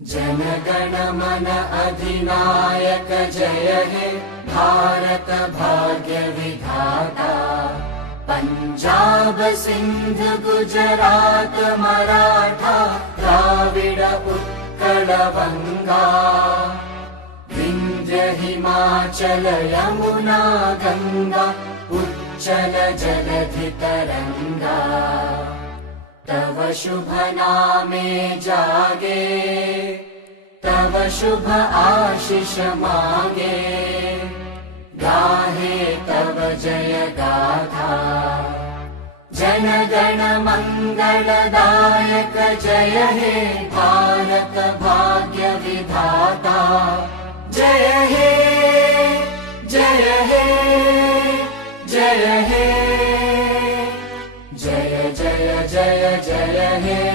जनगण मन अधिनायक जय हे भारत भाग्य विधाता। पंजाब सिंध गुजरात मराठा द्राविड उत्कल बंगा। विंध्य हिमाचल यमुना गंगा उच्चल जलधि तरंगा। तव शुभ नामे जागे तव शुभ आशीष मागे। गाहे तव जय गाथा जन गण मंगलदायक जय हे भारत भाग्य विधाता। जय हे जय हे जय हे जय जय जय जय हे।